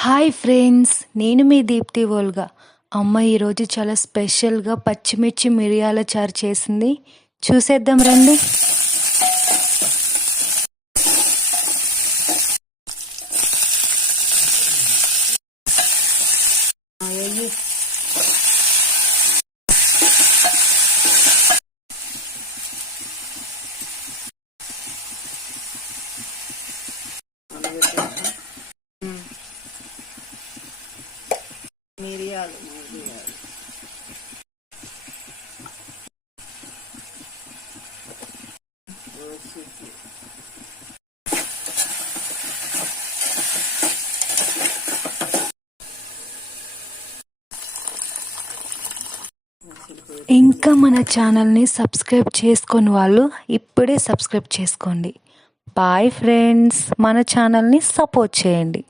Hi friends, నేను మీ Deepti Volga. అమ్మ ఈరోజు చాలా స్పెషల్గా పచ్చిమిర్చి మిరియాల చారు చేసింది. చూసేద్దాం రండి. మిరియాలు ఇంకా మన ఛానల్ని సబ్స్క్రైబ్ చేసుకొని వాళ్ళు ఇప్పుడే సబ్స్క్రైబ్ చేసుకోండి. బాయ్ ఫ్రెండ్స్, మన ఛానల్ని సపోర్ట్ చేయండి.